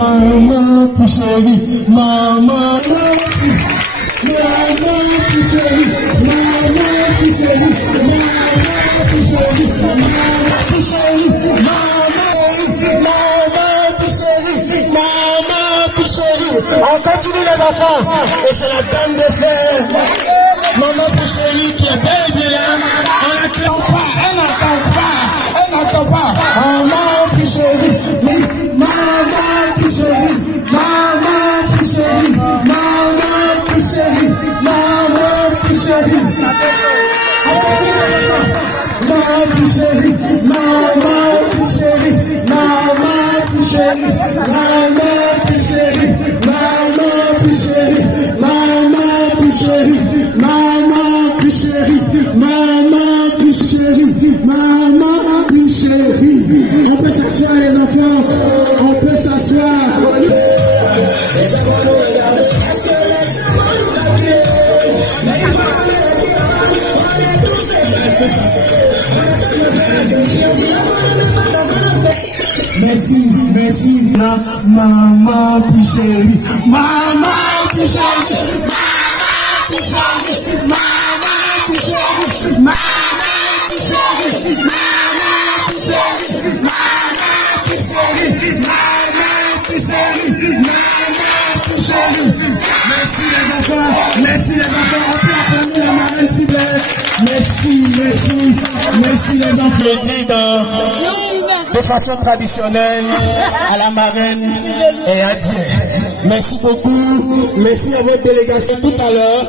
maman plus chérie, maman plus chérie, maman plus chérie, maman plus chérie, maman plus chérie, maman plus chérie, maman plus chérie. On continue les enfants, et c'est la dame de fer, maman plus chérie qui est belle et bien là. On n'attend pas, elle n'attend pas, elle n'attend pas. Maman plus chérie, maman plus chérie, maman plus chérie, maman plus chérie, maman plus chérie. Maman plus chérie, maman plus chérie, maman plus chérie, maman plus chérie, maman plus chérie, maman plus chérie, maman plus chérie, maman plus chérie, maman plus chérie. On peut s'asseoir les enfants, on peut s'asseoir. Merci, maman plus chérie, maman plus chérie, maman plus chérie, maman plus chérie, maman plus chérie, maman plus chérie, maman plus chérie, maman plus chérie, maman plus chérie. Merci les enfants, on peut applaudir la marraine s'il vous plaît. Merci les enfants. Je dis de façon traditionnelle à la marraine et à Dieu. Merci beaucoup. Merci à votre délégation tout à l'heure.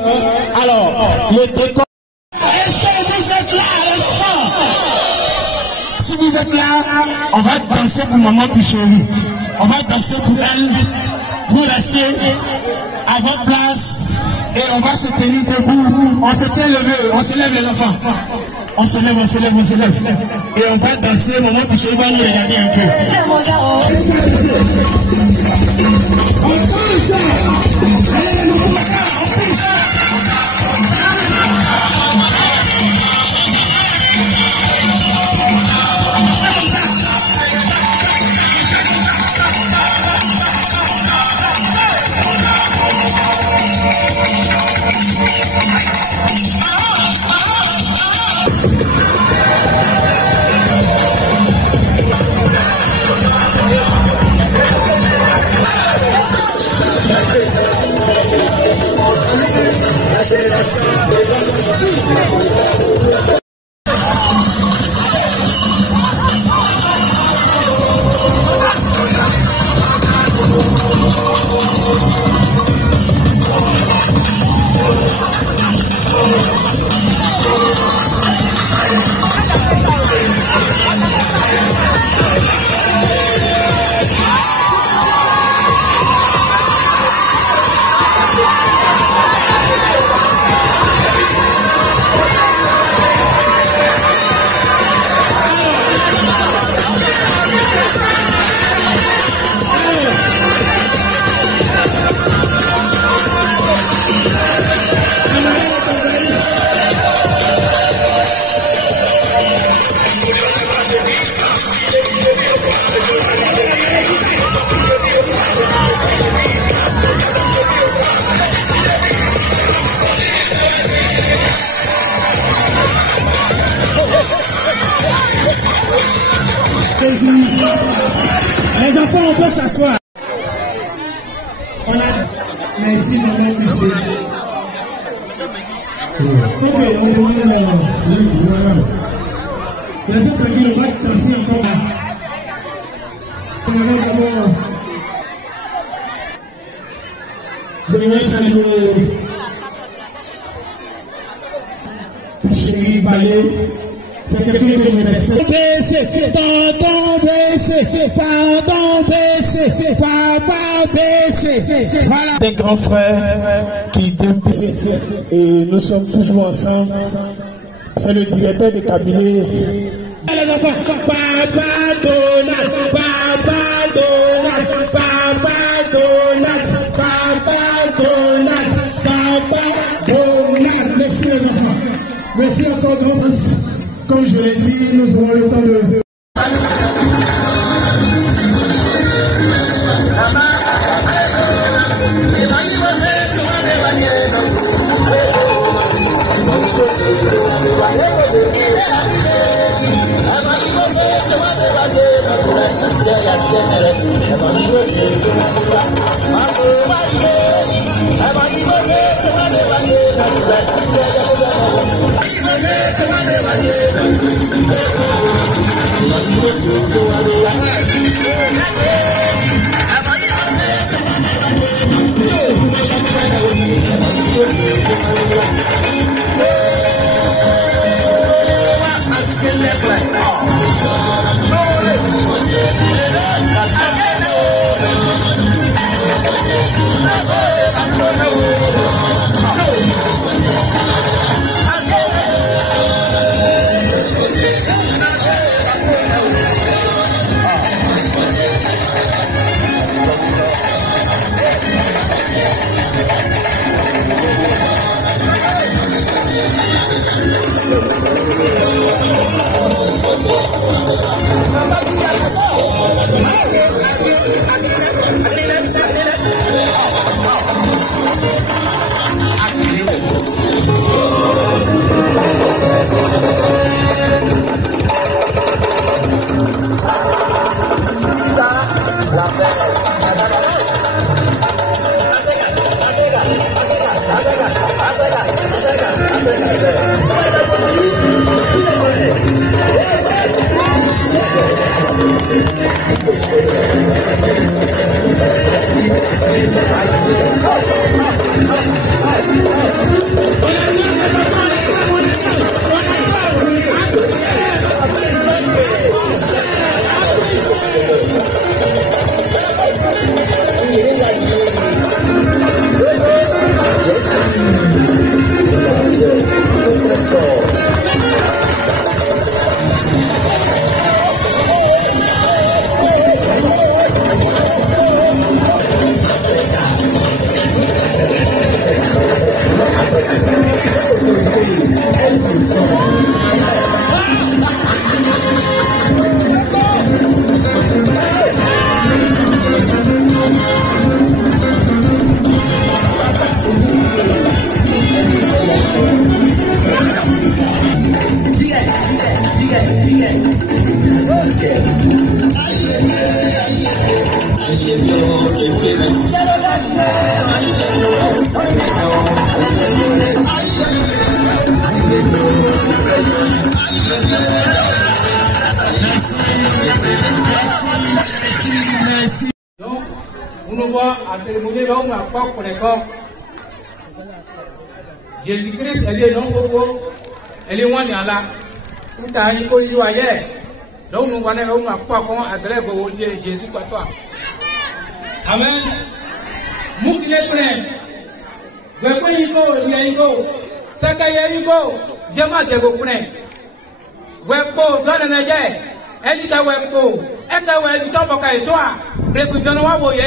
Alors, le décor. Est-ce que vous êtes là, les enfants? Si vous êtes là, on va danser pour maman plus chérie. On va danser pour elle. Vous restez à votre place et on va se tenir debout. On se tient levé, on se lève les enfants. On se lève. Et on va danser, maman plus chérie va nous regarder un peu. C'est mon gars. Les enfants, on peut s'asseoir. Merci, maman plus chérie. Ok, on demande. Voilà. Les autres tranquilles, on va danser encore là. On va d'abord. Je vais saluer. Chérie Ballet. C'est quelqu'un qui me laisse. Papa baissé. Voilà. Des grands frères qui et nous sommes toujours ensemble. C'est le directeur de cabinet. Les enfants, Papa Donald. Merci les enfants. Merci encore grand frère. Comme je l'ai dit, nous aurons le temps de... Donc, on nous voit à cérémonie là, on n'a pas pour les corps. Jésus-Christ, elle est non pour elle est loin de là. Tout a eu pour y aller. Donc, nous voyons là, on n'a pas comment adresser pour dire Jésus pour toi. Amen. Moukile prêt. Weko yiko, yiko. Saka yiko. Jema jego prêt. Weko, donne na ye. Elle dit à Weko. Elle t'a ouais, tu t'en vas et toi. Mais que tu n'en vas pas y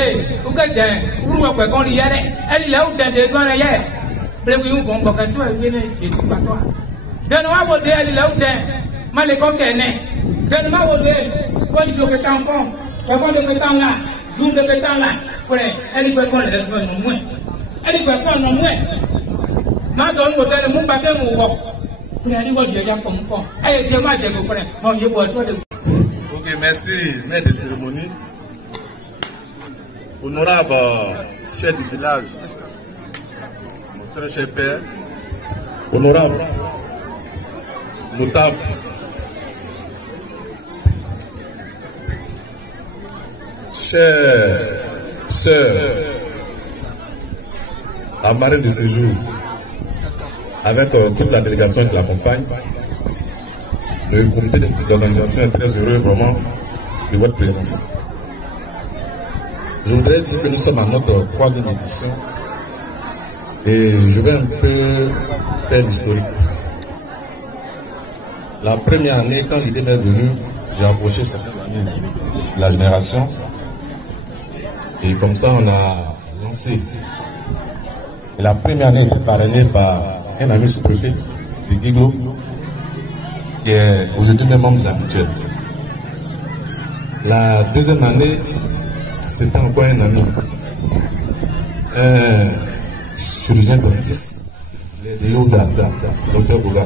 ou que t'es, ou que qu'on y allait. Elle est là où t'es de toi y est. Mais que vous vont pas que toi vienne Jésus pas toi. Donne-moi vos dés, elle est là où t'es. Maleko kene. Donne-moi vos dés. Quand tu dois que t'en prends. Quand on doit que t'en là. Zoom de que t'en là. Elle est pas qu'on les voit non moins. Elle est pas qu'on non moins. Ma donne mon tel, mon paquet mon wok. Pour aller voir Dieu comme quoi. Elle est tellement j'ai compris. Mon Dieu pour toi de. Ok, merci, maître de cérémonie. Honorable chef du village, mon très cher père, honorable, notable, chère sœur, la marraine de ce jour, avec toute la délégation qui l'accompagne. Le comité d'organisation est très heureux vraiment de votre présence. Je voudrais dire que nous sommes à notre 3e édition et je vais un peu faire l'historique. La première année, quand l'idée m'est venue, j'ai approché certains amis de la génération et comme ça on a lancé. Et la première année était parrainée par un ami sous-préfet de Guiglo, qui est aujourd'hui même membre de la mutuelle. La deuxième année, c'était encore un ami, un chirurgien dentiste, de Yoga, Dr Boga.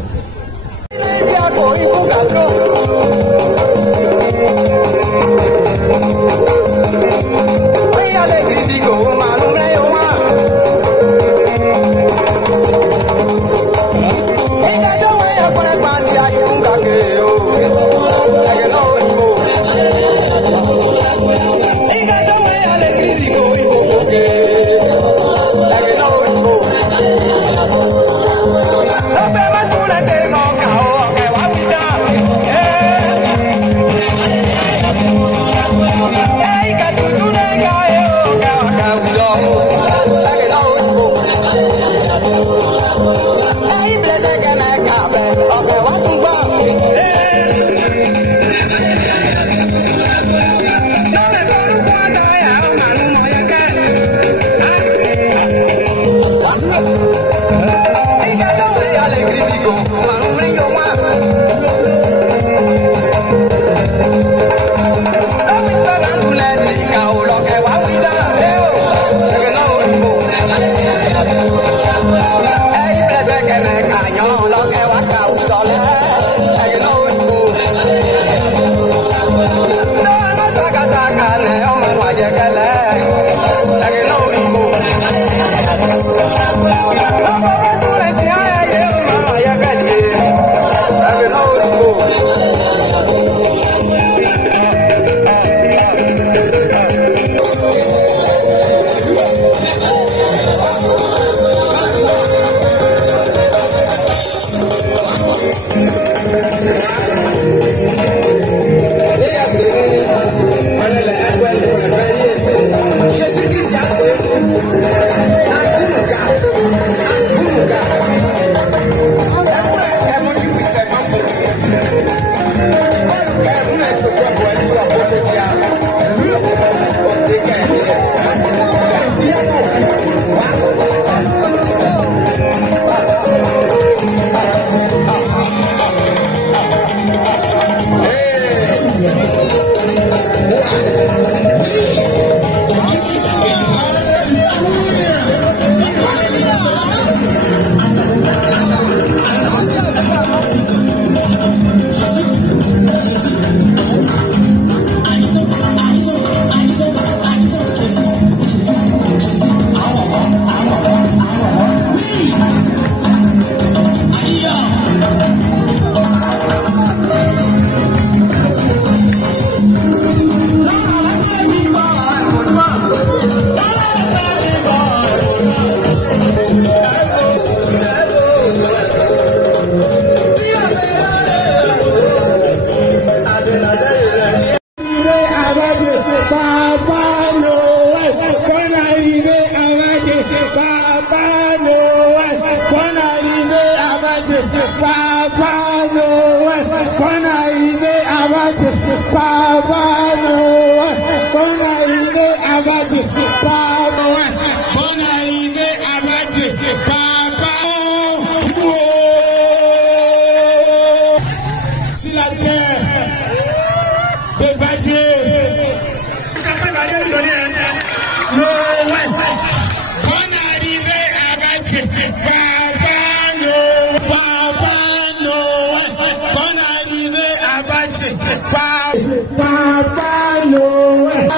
Papa Noël,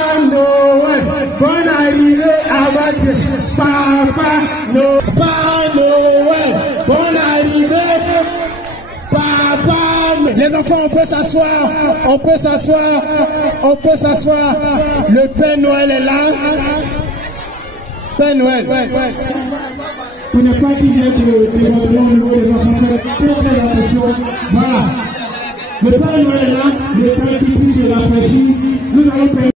bonne arrivée à votre Papa Noël, bonne arrivée. Papa, les enfants, on peut s'asseoir, on peut s'asseoir, on peut s'asseoir. Le Père Noël est là. Père Noël. Pour ne pas dire que les enfants au niveau des enfants, très attention. Voilà. Le Père Noël est là, le Père qui puisse la fraîchir. Nous allons faire.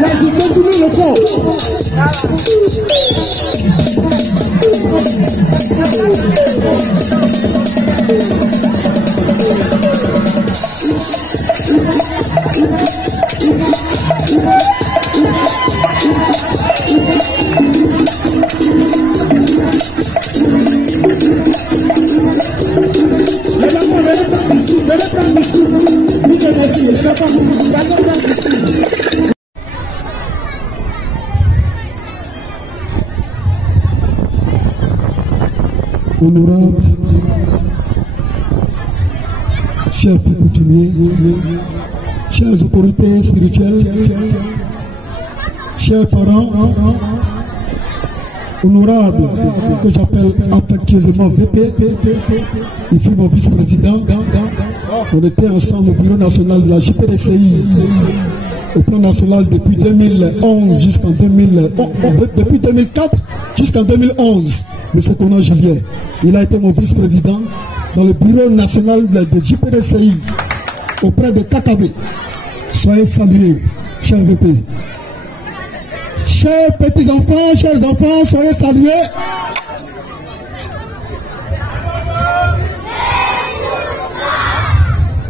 Vas-y, continue le son. Honorable, chefs coutumiers, chers autorités spirituelles, chers parents, honorables, que j'appelle affectueusement VP, il fut mon vice-président, on était ensemble au bureau national de la JPDCI, au plan national depuis 2011 jusqu'en depuis 2004 jusqu'en 2011. M. Konan Julien, il a été mon vice-président dans le bureau national de JPDCI auprès de KKB. Soyez salués, chers VP. Chers petits-enfants, chers enfants, soyez salués.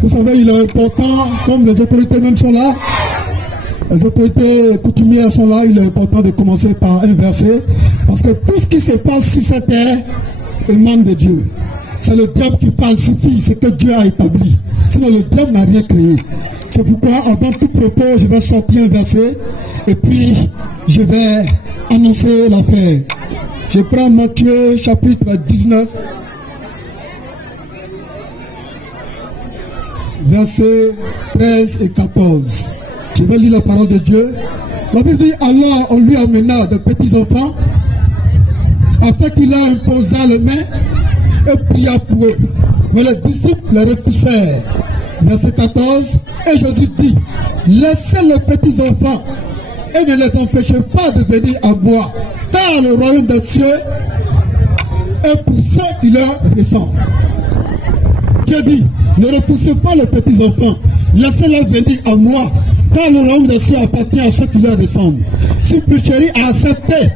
Vous savez, il est important, comme les autorités même sont là, les autorités coutumières sont là, il est important de commencer par un verset, parce que tout ce qui se passe sur cette terre émane de Dieu. C'est le diable qui falsifie ce que Dieu a établi. Sinon, le diable n'a rien créé. C'est pourquoi, avant tout propos, je vais sortir un verset, et puis je vais annoncer l'affaire. Je prends Matthieu chapitre 19, versets 13 et 14. Je vais lire la parole de Dieu. La Bible dit, alors on lui amena de petits enfants, afin qu'il leur imposa les mains et pria pour eux. Mais les disciples les repoussèrent. Verset 14, et Jésus dit, laissez les petits enfants et ne les empêchez pas de venir à moi, car le royaume des cieux est pour ceux qui leur ressemblent. Dieu dit, ne repoussez pas les petits enfants, laissez-les venir à moi, car le royaume des cieux appartient à ceux qui leur ressemblent. Si Puchéry a accepté,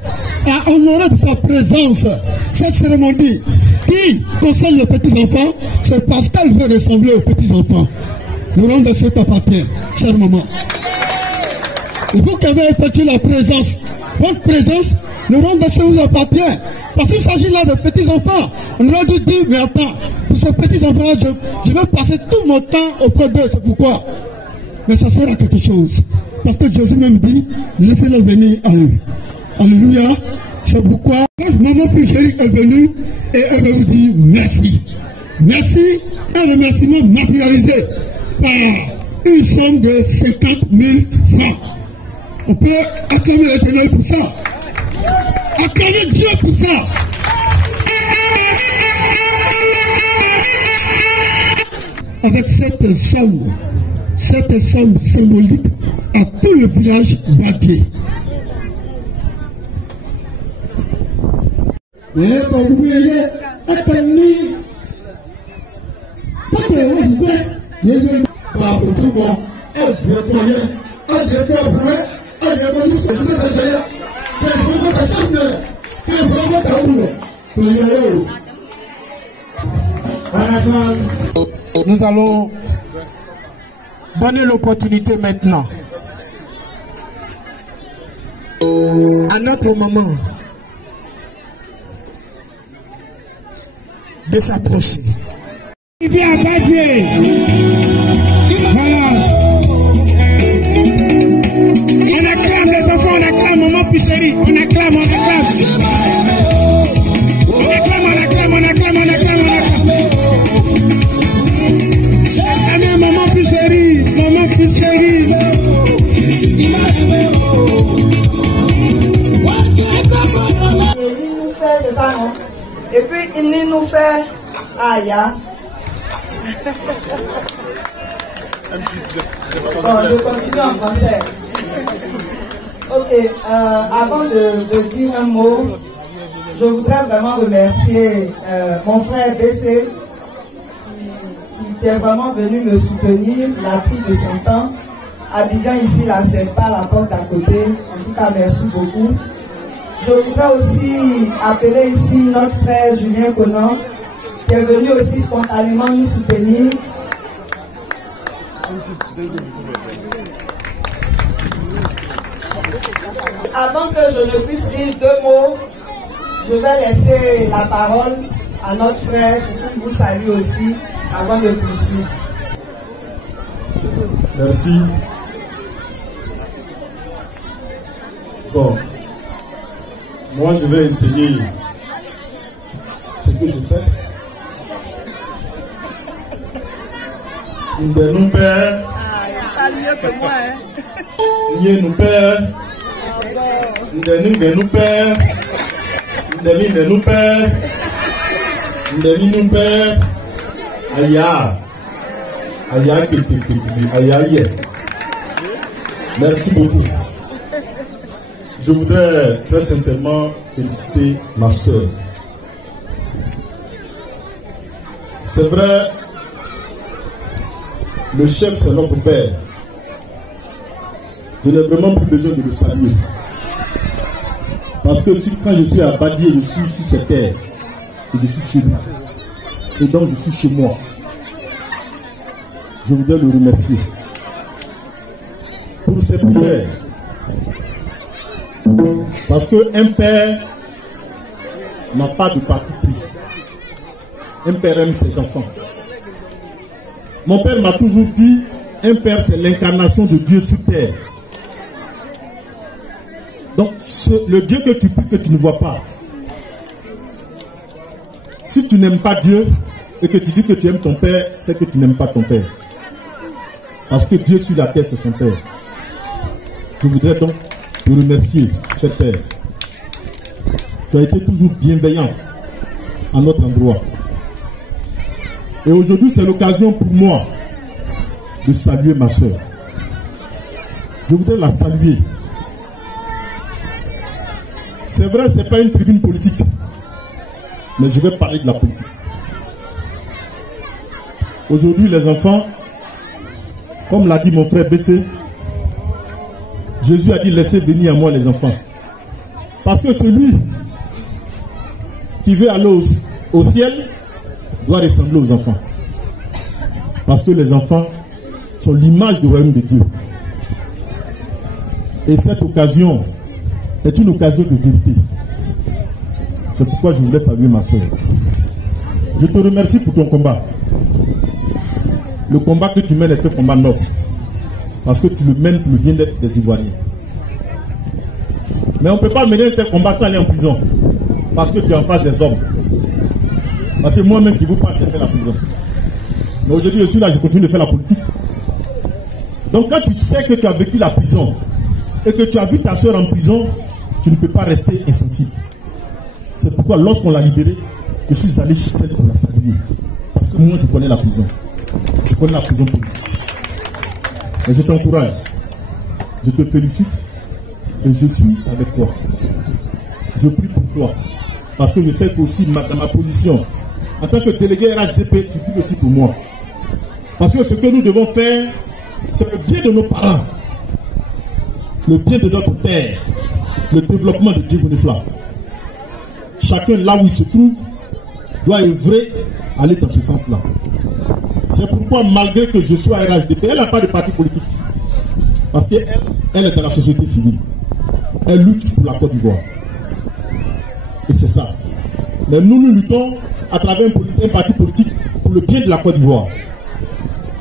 a honoré de sa présence cette cérémonie qui concerne les petits enfants, c'est parce qu'elle veut ressembler aux petits enfants. Le royaume des cieux t'appartient, chère maman. Et vous qui avez effectué la présence, votre présence, le royaume des cieux vous appartient. Parce qu'il s'agit là de petits enfants. On aurait dû dire, mais attends, pour ces petits enfants, je vais passer tout mon temps auprès d'eux, c'est pourquoi. Mais ça sert à quelque chose. Parce que Jésus même dit, laissez-les venir à lui. Alléluia. C'est pourquoi maman Puchéry est venue et elle veut vous dire merci. Merci, un remerciement matérialisé par une somme de 50 000 francs. On peut acclamer l'Éternel pour ça. Acclamer Dieu pour ça. Avec cette somme symbolique à tout le village bâti. Mais quand vous voyez, attendez, ça peut être ouvert, il y a une part pour tout le monde, elle vient pour rien, elle vient pour vrai, elle vient pour juste, elle vient pour rien, elle vient pour ta chance, elle vient pour ta roue, pour y aller. Nous allons donner l'opportunité maintenant à notre maman de s'approcher. Il vient à Badier. Voilà. On acclame les enfants, on acclame maman Puchéry. On acclame. On acclame, on acclame. Allez, maman Puchéry. Et puis il nous fait Aya. Bon, je continue en français. Ok, avant de dire un mot, je voudrais vraiment remercier mon frère BC qui est vraiment venu me soutenir. Il a pris de son temps. Abidjan ici, là, c'est pas la porte à côté. En tout cas, merci beaucoup. Je voudrais aussi appeler ici notre frère Julien Conan, qui est venu aussi spontanément nous soutenir. Avant que je ne puisse dire deux mots, je vais laisser la parole à notre frère pour qu'il vous salue aussi avant de poursuivre. Merci. Bon, moi je vais essayer ce que je sais. Nous père. Ah, mieux que moi, hein. Nous père. Nous père. Nous père. Nous père. Aya. Aya Aya. Merci beaucoup. Je voudrais très sincèrement féliciter ma soeur. C'est vrai, le chef c'est notre père. Je n'ai vraiment plus besoin de le saluer. Parce que quand je suis à Badier, je suis sur cette terre. Et je suis chez lui. Et donc je suis chez moi. je voudrais le remercier pour ses prières. Parce qu'un père n'a pas de parti pris. Un père aime ses enfants. Mon père m'a toujours dit, un père c'est l'incarnation de Dieu sur terre. Donc le Dieu que tu pries, que tu ne vois pas. Si tu n'aimes pas Dieu et que tu dis que tu aimes ton père, c'est que tu n'aimes pas ton père. Parce que Dieu sur la terre, c'est son père. Je voudrais donc te remercier, cher père. Tu as été toujours bienveillant à notre endroit. Et aujourd'hui, c'est l'occasion pour moi de saluer ma soeur. Je voudrais la saluer. C'est vrai, ce n'est pas une tribune politique. Mais je vais parler de la politique. Aujourd'hui, les enfants, comme l'a dit mon frère Bessé, Jésus a dit, laissez venir à moi les enfants. Parce que celui qui veut aller au ciel doit ressembler aux enfants. Parce que les enfants sont l'image du royaume de Dieu. Et cette occasion est une occasion de vérité. C'est pourquoi je voulais saluer ma soeur. Je te remercie pour ton combat. Le combat que tu mènes est un combat noble. Parce que tu le mènes pour le bien-être des Ivoiriens. Mais on ne peut pas mener un tel combat sans aller en prison. Parce que tu es en face des hommes. Parce que moi-même qui vous parle, j'ai fait la prison. Mais aujourd'hui, je suis là, je continue de faire la politique. Donc quand tu sais que tu as vécu la prison et que tu as vu ta soeur en prison, tu ne peux pas rester insensible. C'est pourquoi lorsqu'on l'a libérée, je suis allé chez elle pour la saluer. Parce que moi, je connais la prison. Je connais la prison politique. Et je t'encourage. Je te félicite. Et je suis avec toi. Je prie pour toi. Parce que je sais qu'aussi, dans ma position, en tant que délégué RHDP, tu pries aussi pour moi. Parce que ce que nous devons faire, c'est le bien de nos parents, le bien de notre terre, le développement de Diegonifla. Chacun, là où il se trouve, doit œuvrer, aller dans ce sens-là. C'est pourquoi, malgré que je sois RHDP, elle n'a pas de parti politique. Parce qu'elle est dans la société civile. Elle lutte pour la Côte d'Ivoire. Et c'est ça. Mais nous luttons à travers un parti politique pour le bien de la Côte d'Ivoire.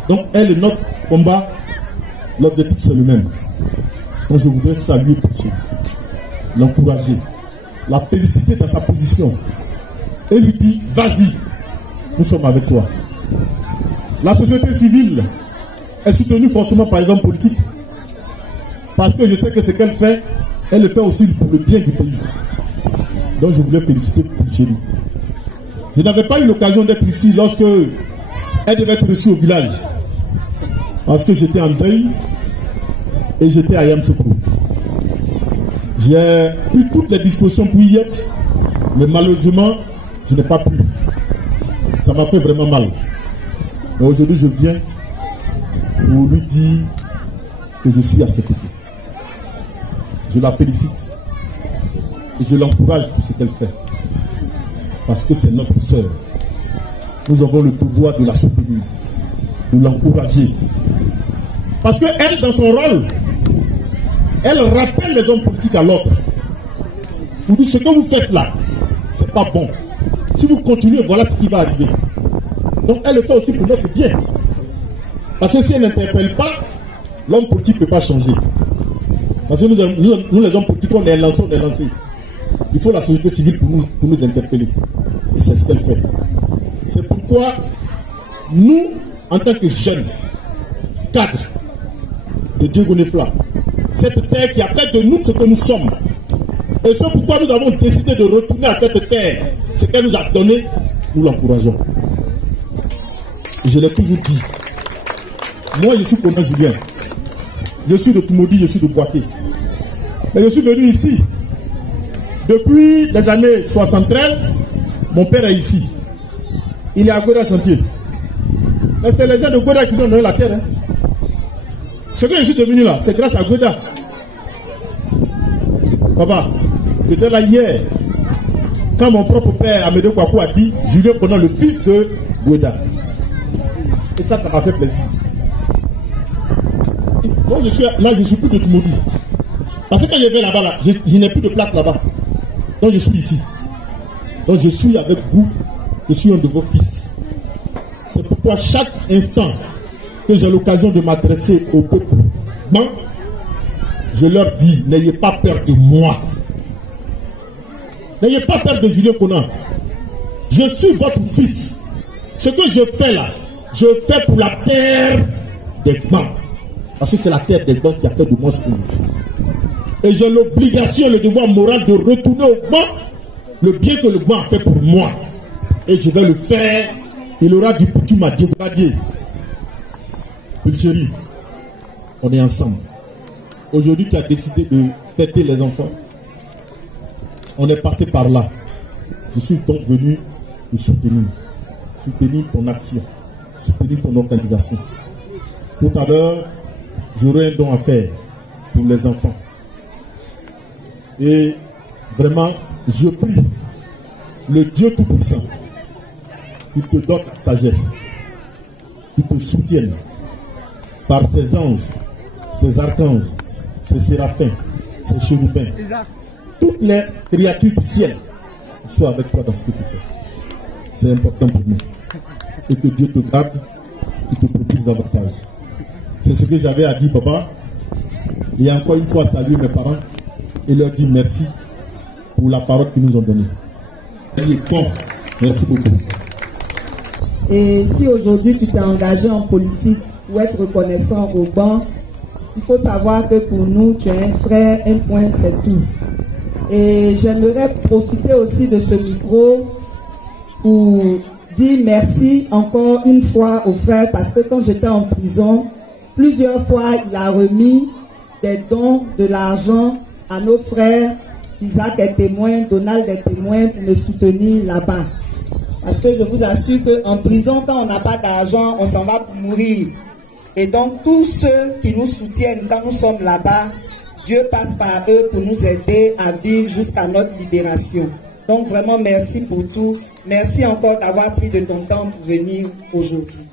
Donc, elle et notre combat, l'objectif c'est le même. Donc, je voudrais saluer Piché, l'encourager, la féliciter dans sa position et lui dire, vas-y, nous sommes avec toi. La société civile est soutenue forcément par les hommes politiques. Parce que je sais que ce qu'elle fait, elle le fait aussi pour le bien du pays. Donc je voulais féliciter Chérie. Je n'avais pas eu l'occasion d'être ici lorsque elle devait être reçue au village. Parce que j'étais en deuil et j'étais à Yamsoukro. J'ai pris toutes les dispositions pour y être, mais malheureusement, je n'ai pas pu. Ça m'a fait vraiment mal. Mais aujourd'hui, je viens pour lui dire que je suis à ses côtés. Je la félicite et je l'encourage pour ce qu'elle fait. Parce que c'est notre sœur. Nous avons le devoir de la soutenir, de l'encourager. Parce qu'elle, dans son rôle, elle rappelle les hommes politiques à l'autre. Vous dites, ce que vous faites là, c'est pas bon. Si vous continuez, voilà ce qui va arriver. Donc elle le fait aussi pour notre bien. Parce que si elle n'interpelle pas, l'homme politique ne peut pas changer. Parce que nous les hommes politiques, on est lancés, Il faut la société civile pour nous interpeller. Et c'est ce qu'elle fait. C'est pourquoi nous, en tant que jeunes, cadres de Diegonifla, cette terre qui a fait de nous ce que nous sommes, et c'est pourquoi nous avons décidé de retourner à cette terre, ce qu'elle nous a donné, nous l'encourageons. Je l'ai toujours dit. Moi, je suis comme Julien. Je suis de Tumodi, je suis de Boaké. Mais je suis venu ici. Depuis les années 73, mon père est ici. Il est à Goda Chantier. Mais c'est les gens de Goda qui nous ont donné la terre. Hein. Ce que je suis devenu là, c'est grâce à Goda. Papa, j'étais là hier. Quand mon propre père, Amédée Kwaku, a dit Julien Konan, le fils de Goda. Et ça m'a fait plaisir. Moi, je suis plus de Tumodi. Parce que quand je vais là-bas, là, je n'ai plus de place là-bas. Donc je suis ici. Donc je suis avec vous. Je suis un de vos fils. C'est pourquoi chaque instant que j'ai l'occasion de m'adresser au peuple, bon, je leur dis, n'ayez pas peur de moi. N'ayez pas peur de Julien Konan. Je suis votre fils. Ce que je fais là, je fais pour la terre des Gbans. Parce que c'est la terre des Gbans qui a fait de moi ce que je fais. Et j'ai l'obligation, le devoir moral de retourner au Gban le bien que le Gban a fait pour moi. Et je vais le faire. Il aura du coutume à Dieu. Chérie, on est ensemble. Aujourd'hui, tu as décidé de fêter les enfants. On est passé par là. Je suis donc venu te soutenir. Soutenir ton action. Soutenir ton organisation. Tout à l'heure, j'aurai un don à faire pour les enfants. Et vraiment, je prie le Dieu Tout-Puissant qui te donne la sagesse, qui te soutienne par ses anges, ses archanges, ses séraphins, ses chérubins, toutes les créatures du ciel soient avec toi dans ce que tu fais. C'est important pour nous. Et que Dieu te garde et te propulse davantage. C'est ce que j'avais à dire, papa. Et encore une fois, saluer mes parents et leur dire merci pour la parole qu'ils nous ont donnée. Bon, merci beaucoup. Et si aujourd'hui tu t'es engagé en politique pour être reconnaissant au Gban, il faut savoir que pour nous, tu es un frère, un point, c'est tout. Et j'aimerais profiter aussi de ce micro pour dire merci encore une fois au frère, parce que quand j'étais en prison, plusieurs fois il a remis des dons, de l'argent à nos frères. Isaac est témoin, Donald est témoin pour me soutenir là-bas. Parce que je vous assure qu'en prison, quand on n'a pas d'argent, on s'en va pour mourir. Et donc, tous ceux qui nous soutiennent quand nous sommes là-bas, Dieu passe par eux pour nous aider à vivre jusqu'à notre libération. Donc, vraiment, merci pour tout. Merci encore d'avoir pris de ton temps pour venir aujourd'hui.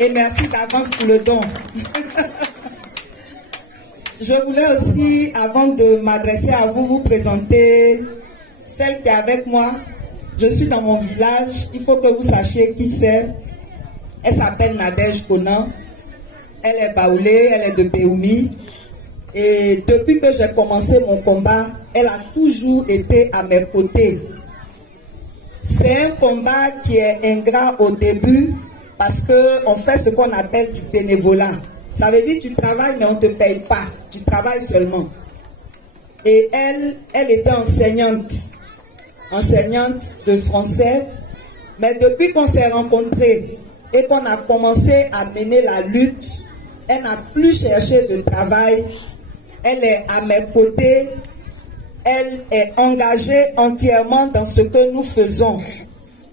Et merci d'avance pour le don. Je voulais aussi, avant de m'adresser à vous, vous présenter celle qui est avec moi. Je suis dans mon village. Il faut que vous sachiez qui c'est. Elle s'appelle Nadège Konan. Elle est baoulée, elle est de Péoumi. Et depuis que j'ai commencé mon combat, elle a toujours été à mes côtés. C'est un combat qui est ingrat au début parce qu'on fait ce qu'on appelle du bénévolat. Ça veut dire que tu travailles mais on ne te paye pas. Tu travailles seulement. Et elle était enseignante de français. Mais depuis qu'on s'est rencontrés et qu'on a commencé à mener la lutte, elle n'a plus cherché de travail. Elle est à mes côtés. Elle est engagée entièrement dans ce que nous faisons.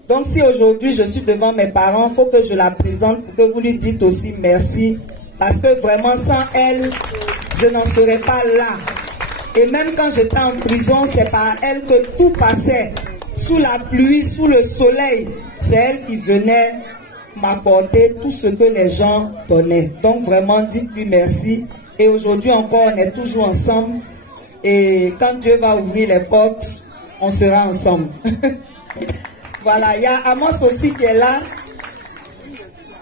Donc si aujourd'hui je suis devant mes parents, il faut que je la présente pour que vous lui dites aussi merci. Parce que vraiment sans elle, je n'en serais pas là. Et même quand j'étais en prison, c'est par elle que tout passait. Sous la pluie, sous le soleil, c'est elle qui venait m'apporter tout ce que les gens donnaient. Donc vraiment, dites-lui merci. Et aujourd'hui encore, on est toujours ensemble. Et quand Dieu va ouvrir les portes, on sera ensemble. Voilà, il y a Amos aussi qui est là.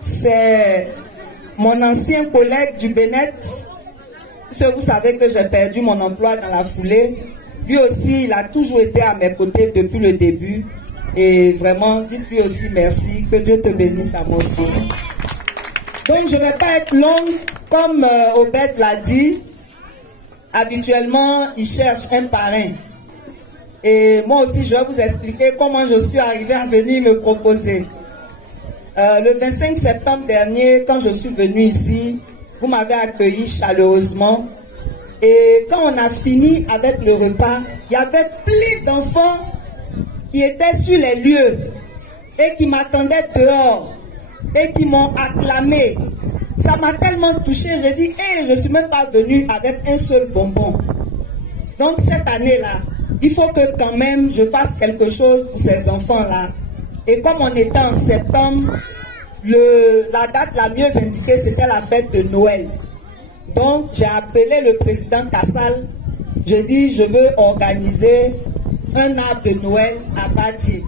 C'est mon ancien collègue du Bénet. Vous savez que j'ai perdu mon emploi dans la foulée. Lui aussi, il a toujours été à mes côtés depuis le début. Et vraiment, dites-lui aussi merci. Que Dieu te bénisse, Amos. Donc, je ne vais pas être longue. Comme Obed l'a dit, habituellement, il cherche un parrain. Et moi aussi, je vais vous expliquer comment je suis arrivé à venir me proposer. Le 25 septembre dernier, quand je suis venu ici, vous m'avez accueilli chaleureusement. Et quand on a fini avec le repas, il y avait plein d'enfants qui étaient sur les lieux et qui m'attendaient dehors et qui m'ont acclamé. Ça m'a tellement touché, j'ai dit, hey, je ne suis même pas venu avec un seul bonbon. Donc cette année-là, il faut que quand même je fasse quelque chose pour ces enfants-là. Et comme on était en septembre, la date la mieux indiquée, c'était la fête de Noël. Donc, j'ai appelé le président Kassal. Je dis, je veux organiser un arbre de Noël à Badi.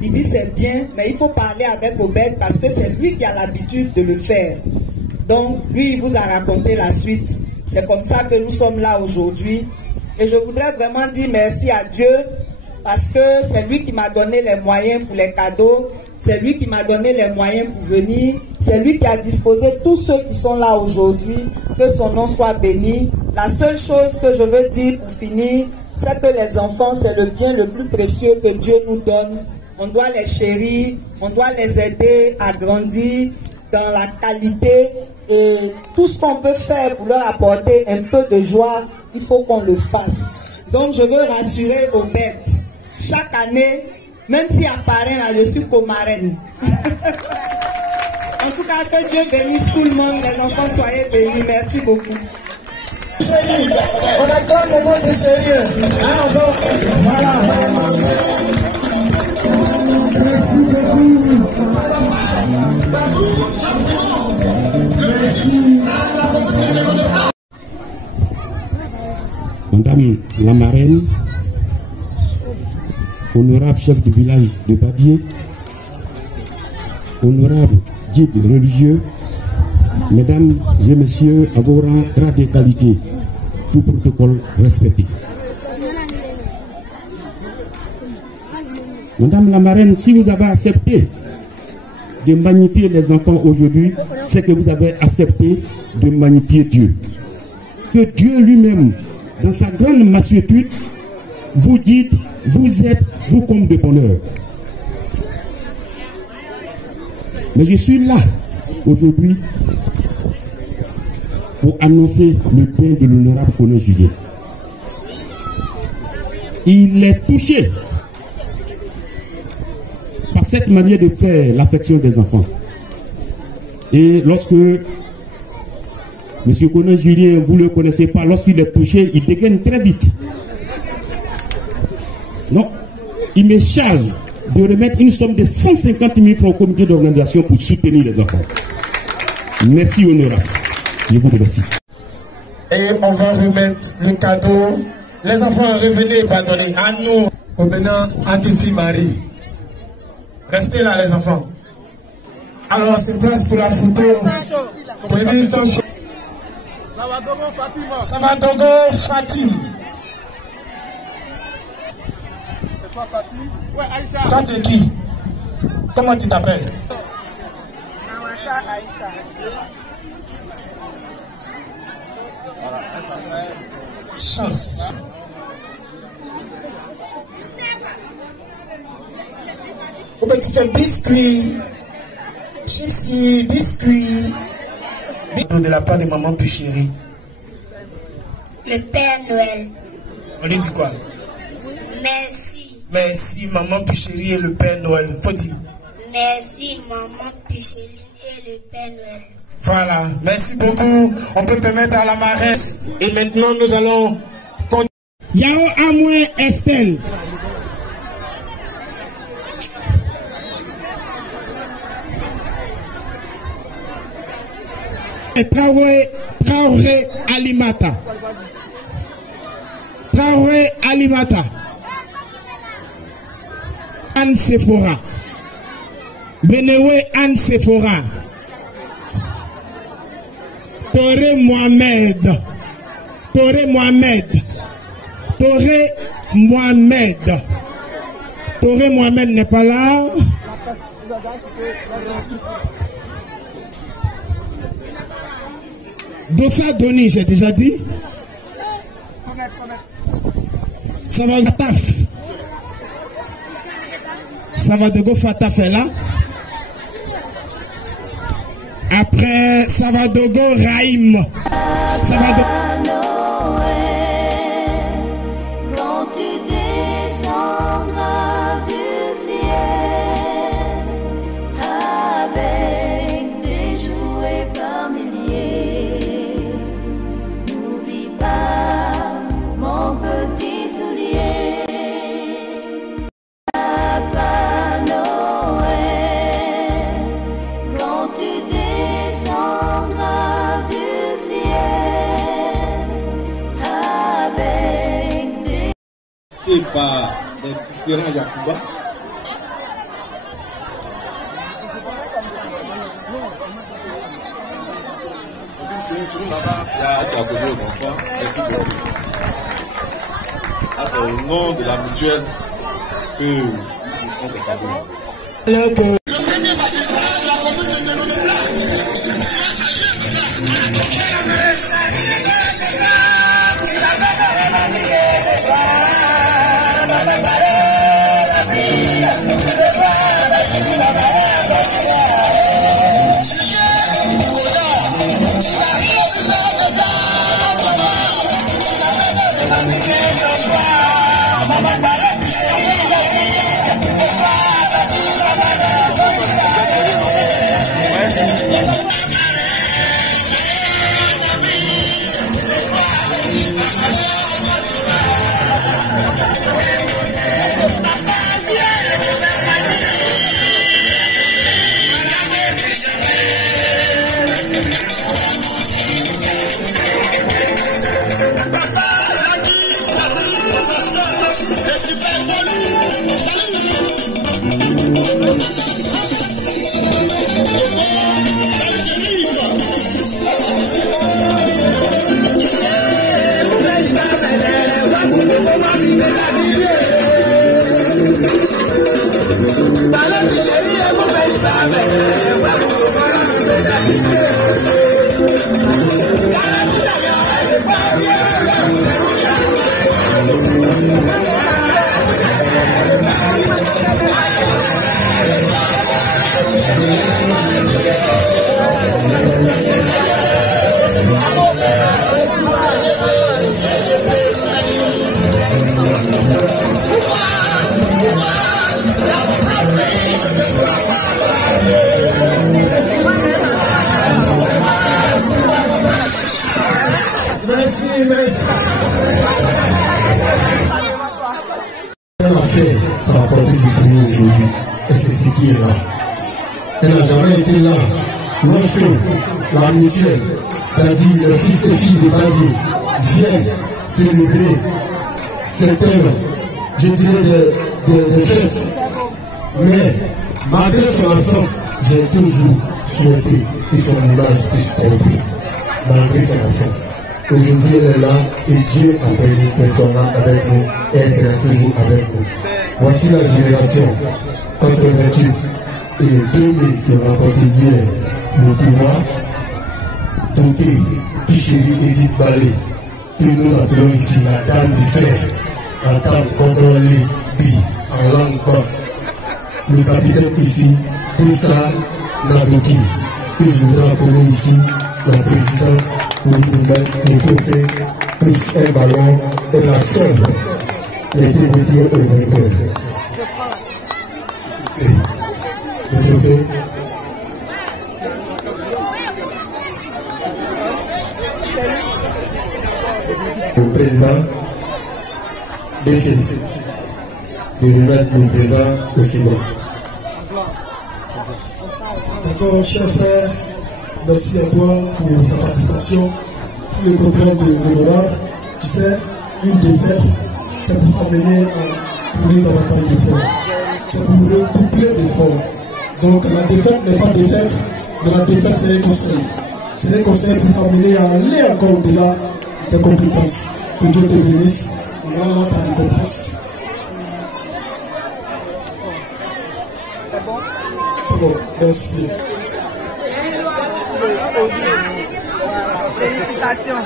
Il dit, c'est bien, mais il faut parler avec Obed parce que c'est lui qui a l'habitude de le faire. Donc, lui, il vous a raconté la suite. C'est comme ça que nous sommes là aujourd'hui. Et je voudrais vraiment dire merci à Dieu parce que c'est lui qui m'a donné les moyens pour les cadeaux. C'est lui qui m'a donné les moyens pour venir. C'est lui qui a disposé tous ceux qui sont là aujourd'hui. Que son nom soit béni. La seule chose que je veux dire pour finir, c'est que les enfants, c'est le bien le plus précieux que Dieu nous donne. On doit les chérir, on doit les aider à grandir dans la qualité. Et tout ce qu'on peut faire pour leur apporter un peu de joie, il faut qu'on le fasse. Donc je veux rassurer aux bêtes. Chaque année, même si à parrain, je suis comme marraine. En tout cas, que Dieu bénisse tout le monde, les enfants soyez bénis. Merci beaucoup. On attend le moment de sérieux. Voilà. Merci beaucoup. Merci. Madame la marraine, honorable chef du village de Badié, honorable guide religieux, mesdames et messieurs, à vos rangs, grades et qualités, tout protocole respecté. Madame la marraine, si vous avez accepté de magnifier les enfants aujourd'hui, c'est que vous avez accepté de magnifier Dieu. Que Dieu lui-même, dans sa grande mansuétude, vous dites, vous êtes, vous comme de bonheur. Mais je suis là, aujourd'hui, pour annoncer le bien de l'honorable Koné Julien. Il est touché par cette manière de faire l'affection des enfants. Et lorsque M. Koné Julien, vous ne le connaissez pas, lorsqu'il est touché, il dégaine très vite. Donc, il me charge de remettre une somme de 150 000 francs au comité d'organisation pour soutenir les enfants. Merci, honorable. Je vous remercie. Et on va remettre le cadeau. Les enfants, revenez pardonner à nous. Au Bénin, Adissi Marie. Restez là, les enfants. Alors, c'est place pour la photo. Prenez ça. Savadogo Fatim. C'est toi Fatim? Ouais, Aïcha. Toi, tu es qui? Comment tu t'appelles? Nawasa Aïcha. Chance. Oh, ben, tu fais biscuit, chipsy, biscuit. De la part de maman plus chérie. Le Père Noël. On lui dit quoi? Merci. Merci maman plus chérie et le Père Noël. Faut dire. Merci maman plus chérie et le Père Noël. Voilà, merci beaucoup. On peut permettre à la marraine. Et maintenant, nous allons... Yao Amoué Estelle. Et Traoré Alimata. Traoré Alimata. Anne Sephora. Benewe Anne Sephora. Toré Mohamed. Toré Mohamed. Toré Mohamed. Toré Mohamed n'est pas là. Dossa Doni, j'ai déjà dit. Savadogo Savadogo Fataf est là. Après Savadogo Raïm. Savadogo. Quand tu descendras du ciel. commencer par les tisserands Yakuba. Merci beaucoup. Au nom de la mutuelle que nous faisons ce tableau. Ça a apporté du fruit aujourd'hui. Et c'est ce qui est là. Elle n'a jamais été là lorsque la mutuelle, c'est-à-dire les fils et filles de Badi, viennent célébrer certaines, je dirais, des fêtes. Mais malgré son absence, j'ai toujours souhaité que son image puisse tromper. Malgré son absence. Aujourd'hui, elle est là et Dieu a béni personnellement avec nous et elle sera toujours avec nous. Voici la génération 88 et 2000 qui ont apporté hier le pouvoir. Tonté, Picheri, Edith Balé, que nous appelons ici la dame du fer, la dame contrôlée, en langue pas. Le capitaine ici, Tessa Nadoki, que je voudrais appeler ici la présidente pour nous mettre le trophée, plus un ballon et la seule qui a été retirée au vainqueur. Le trophée. Au président BC de remettre le président au Sénat. D'accord, cher frère, merci à toi pour ta participation. Tu le comprends de l'honorable. Tu sais, une défaite, c'est pour amener à courir davantage de fond. C'est pour recoupler des fonds. Donc la défaite n'est pas défaite, mais la défaite c'est un conseil. C'est un conseil pour t'amener à aller encore au-delà des compétences. Que Dieu te bénisse. Et voilà ta récompense. C'est bon, merci. Félicitations.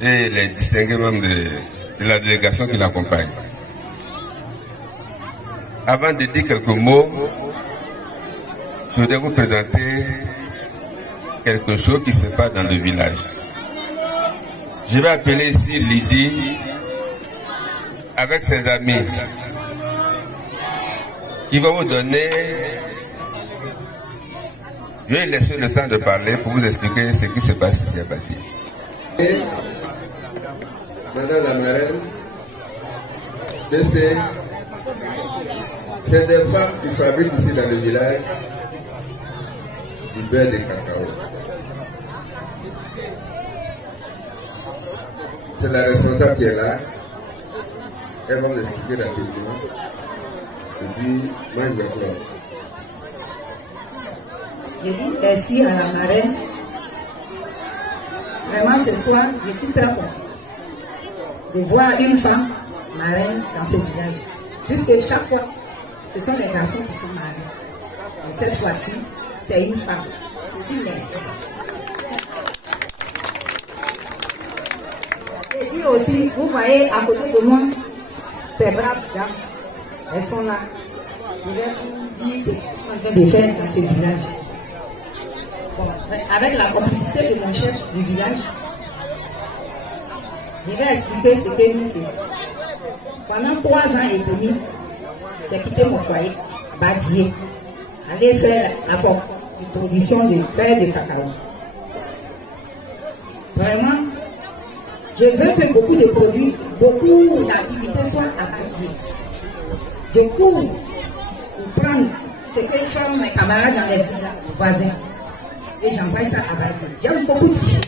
Et les distingués membres de la délégation qui l'accompagne. Avant de dire quelques mots, je voudrais vous présenter quelque chose qui se passe dans le village. Je vais appeler ici Lydie avec ses amis qui vont vous donner. Je vais laisser le temps de parler pour vous expliquer ce qui se passe ici à Badi. Madame la marraine, c'est des femmes qui fabriquent ici dans le village du beurre de cacao. c'est la responsable qui est là. Elle va vous expliquer rapidement. Et puis, moi, je vais clore. Je dis merci à la marraine. Vraiment, ce soir, je suis très content de voir une femme marraine dans ce village. Puisque chaque fois, ce sont les garçons qui sont marraines. Et cette fois-ci, c'est une femme. Je dis merci. Et puis aussi, vous voyez à côté de moi, ces braves dames, elles sont là. Je vais vous dire ce qu'on vient de faire dans ce village. Bon, avec la complicité de mon chef du village, je vais expliquer ce que nous faisons. Pendant 3 ans et demi, j'ai quitté mon foyer, Badier, aller faire la production de feuilles de cacao. Vraiment, je veux que beaucoup de produits, beaucoup d'activités soient à Badier. Je cours pour prendre ce que font mes camarades dans les villes voisins. Et j'envoie ça à Badier. J'aime beaucoup tricher.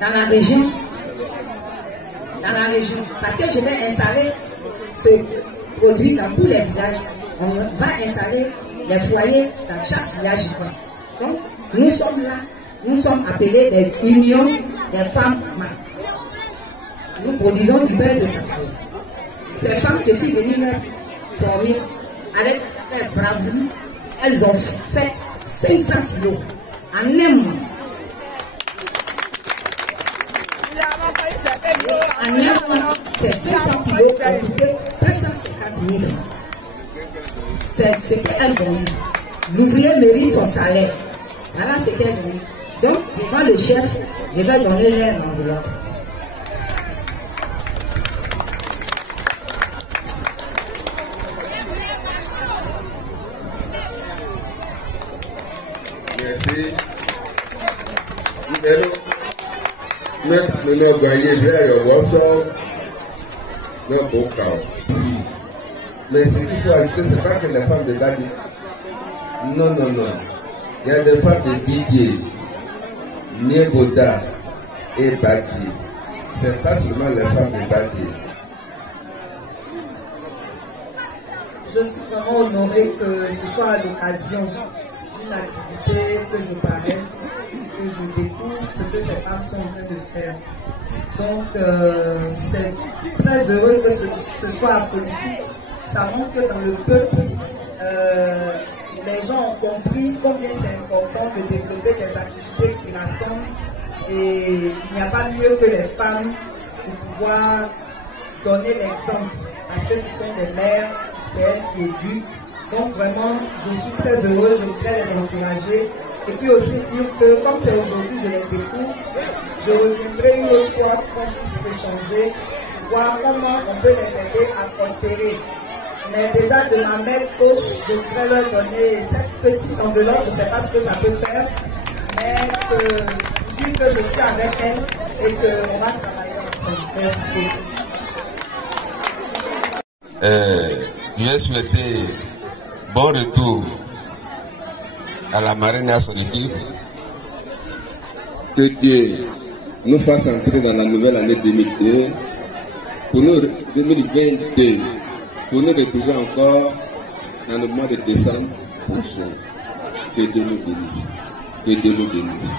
Dans la région. Parce que je vais installer ce produit dans tous les villages. On va installer les foyers dans chaque village. Donc, nous sommes là. Nous sommes appelés des unions des femmes mamans. Nous produisons du beurre de cacao. Ces femmes que je suis venue leur former avec leur bravoure, elles ont fait 500 kilos en un mois. En un mois, c'est 500 kilos qui ont coûté 250 000 francs. C'est ce qu'elles ont eu. L'ouvrier mérite son salaire. Voilà ce qu'elles ont eu. Donc, devant le chef, je vais donner leur enveloppe. Merci. Nous gagner bien mais ce qu'il faut ajouter, ce n'est pas que les femmes de Badi. Non. Il y a des femmes de Bidier, Nieboda et Badi. Ce n'est pas seulement les femmes de Badi. Je suis vraiment honorée que ce soit à l'occasion d'une activité que je parraine, que je découvre ce que ces femmes sont en train de faire. Donc, c'est très heureux que ce soit politique. Ça montre que dans le peuple, les gens ont compris combien c'est important de développer des activités qui rassemblent. Et il n'y a pas mieux que les femmes pour pouvoir donner l'exemple. Parce que ce sont des mères, c'est elles qui éduquent. Donc vraiment, je suis très heureux, je voudrais les encourager. Et puis aussi dire que comme c'est aujourd'hui, je les découvre, je reviendrai une autre fois pour qu'on puisse échanger, voir comment on peut les aider à prospérer. Mais déjà de ma main gauche, je voudrais leur donner cette petite enveloppe, je ne sais pas ce que ça peut faire, mais dire que je suis avec elle et qu'on va travailler ensemble. Merci beaucoup. Je vais souhaiter bon retour à la marraine et à son équipe. Que Dieu nous fasse entrer dans la nouvelle année 2002, pour nous 2022, pour nous retrouver encore dans le mois de décembre prochain. Que Dieu nous bénisse. Que Dieu nous bénisse.